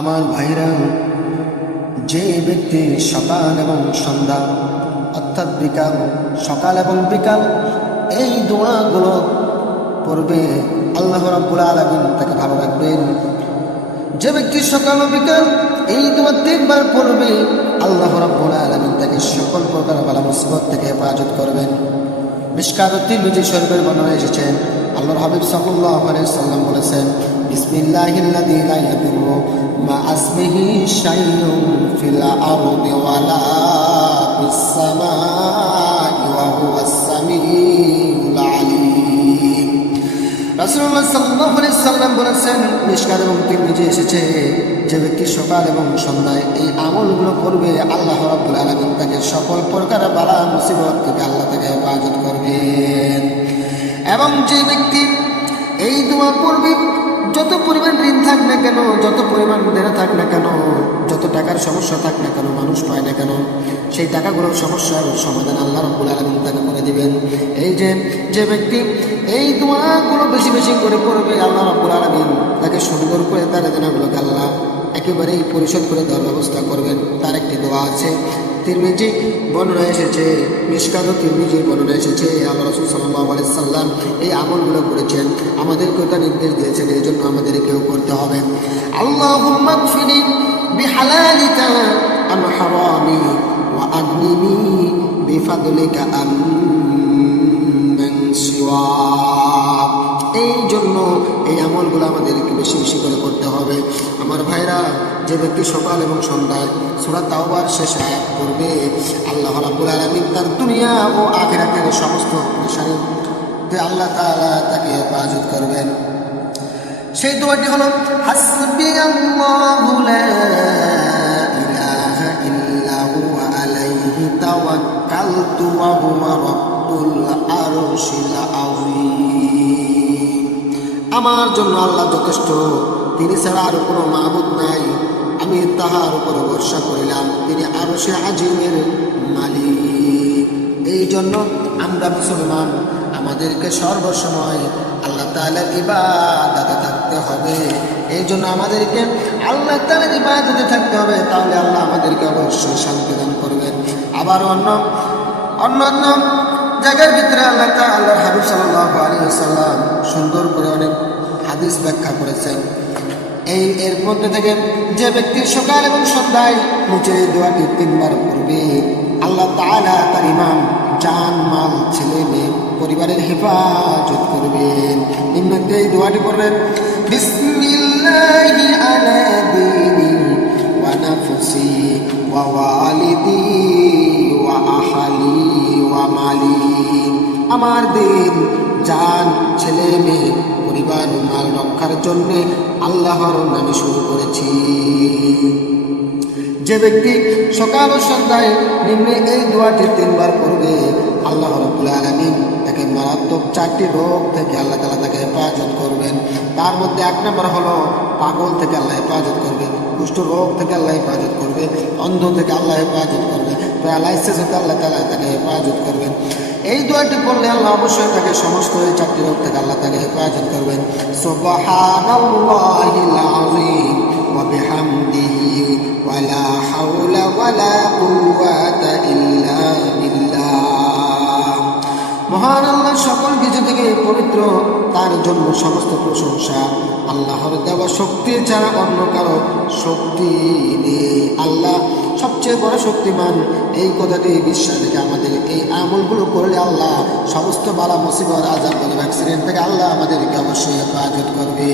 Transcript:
আমার ভাইরা, যে ব্যক্তি সকাল এবং সন্ধ্যা, অর্থাৎ বিকাল, সকাল এবং বিকাল, এই দোয়াগুলো পড়বে, আল্লাহ রাব্বুল আলামিন তাকে ভালো রাখবেন। যে ব্যক্তি সকাল ও বিকাল এই দোয়া তিনবার পড়বে, আল্লাহ রাব্বুল আলামিন তাকে সকল প্রকার বালা মুসিবত থেকে হেফাজত করবেন। মিসকারুদ্দিন বিজয় শরীফের বর্ণনা এসেছেন আল্লাহর হাবিব আলাইহি সাল্লাম সাল্লাম বলেছেন তিরমিজি এসেছে। যে ব্যক্তি সকাল এবং সন্ধ্যায় এই আমলগুলো করবে, আল্লাহ রাব্বুল আলামিন তাকে সকল প্রকার বালা মুসিবত থেকে আল্লাহ তাকে হেফাজত করবেন। এবং যে ব্যক্তি এই দোয়া পড়বে যত পরিমাণ ঋণ থাক না কেন, যত পরিমাণ দেনা থাক না কেন, যত টাকার সমস্যা থাক না কেন, মানুষ পায় না কেন, সেই টাকাগুলোর সমস্যার সমাধান আল্লাহ রব্বুল আলমিন তাকে করে দিবেন। এই যে যে ব্যক্তি এই দোয়াগুলো বেশি বেশি করে পড়বে, আল্লাহ রব্বুল আলমিন তাকে সুন্দর করে তার দেনাগুলোকে আল্লাহ একেবারেই পরিশোধ করে দেওয়ার ব্যবস্থা করবেন। তার একটি দোয়া আছে। তিরমিজি বর্ণনা এসেছে মিসকাদ তিরমিজির বর্ণনা এসেছে আল্লাহ রসুল সাল্লাহ আলি সাল্লাম, এই আমলগুলো করেছেন। আমাদেরকে ওটা নির্দেশ দিয়েছেন এই জন্য আমাদেরকেও করতে হবে। আল্লাহ আগনিনি আমাদেরকে বেশি বেশি করে করতে হবে। আমার ভাইরা, যে ব্যক্তি সকাল এবং সন্ধ্যায় সুরা তাওবার শেষ আয়াত করবে আল্লাহ রাব্বুল আলামিন তার দুনিয়া ও আখিরাতের সমস্ত পেশারি আল্লাহ তাআলা তাকে হেফাজত করবেন। সেই দোয়াটি হলো, হাসবি আলাইহি তাওয়াক্কালতু ওয়া হুয়া আমার জন্য আল্লাহ যথেষ্ট। তিনি ছাড়া আর কোনো মাহবুদ নাই। আমি তাহার উপর ভরসা করিলাম। তিনি আরও সে আজিমের মালিক। এই জন্য আমরা মুসলমান, আমাদেরকে সর্বসময় আল্লাহ তালার ইবাদতে থাকতে হবে। এই জন্য আমাদেরকে আল্লাহ তালার ইবাদতে থাকতে হবে। তাহলে আল্লাহ আমাদেরকে অবশ্যই শান্তি দান করবেন। আবার অন্য অন্য অন্য জায়গার ভিতরে আল্লাহ আল্লাহর হাবিব সাল্লাহ আলী সাল্লাম সুন্দর করে হাদিস ব্যাখ্যা করেছেন। এই এর মধ্যে থেকে যে ব্যক্তি সকাল এবং সন্ধ্যায় মুচে দোয়াটি তিনবার করবে, আল্লাহ তাআলা তার ইমাম, জান, মাল, ছেলে, মেয়ে, পরিবারের হেফাজত করবেন। নিম্নতে এই দোয়াটি করবেন ওয়া মালি। আমার দিন জান, ছেলে, মেয়ে, পরিবার ও মাল রক্ষার জন্যে আল্লাহর নামে শুরু করেছি। যে ব্যক্তি সকাল ও সন্ধ্যায় নিম্নে এই দোয়াটি তিনবার করবে আল্লাহ রব্বুল আলমিন তাকে মারাত্মক চারটি রোগ থেকে আল্লাহ তালা তাকে হেফাজত করবেন। তার মধ্যে এক নম্বর হলো পাগল থেকে আল্লাহ হেফাজত করবে, কুষ্ঠ রোগ থেকে আল্লাহ হেফাজত করবে, অন্ধ থেকে আল্লাহ হেফাজত করবে। প্যারালাইসিস হতে আল্লাহ তালা তাকে হেফাজত করবেন। এই দোয়াটি পড়লে আল্লাহ অবশ্যই তাকে সমস্ত এই চারটি রোগ থেকে আল্লাহ তাকে হেফাজত করবেন। সুবহানাল্লাহিল পবিত্র তার জন্য সমস্ত প্রশংসা, আল্লাহর দেওয়া শক্তি ছাড়া অন্য কারও শক্তি নেই। আল্লাহ সবচেয়ে বড় শক্তিমান, এই কথাটি বিশ্বাস রেখে আমাদের এই আমলগুলো করলে আল্লাহ সমস্ত বালা মুসিবত আজাদ অ্যাক্সিডেন্ট থেকে আল্লাহ আমাদেরকে অবশ্যই হেফাজত করবে।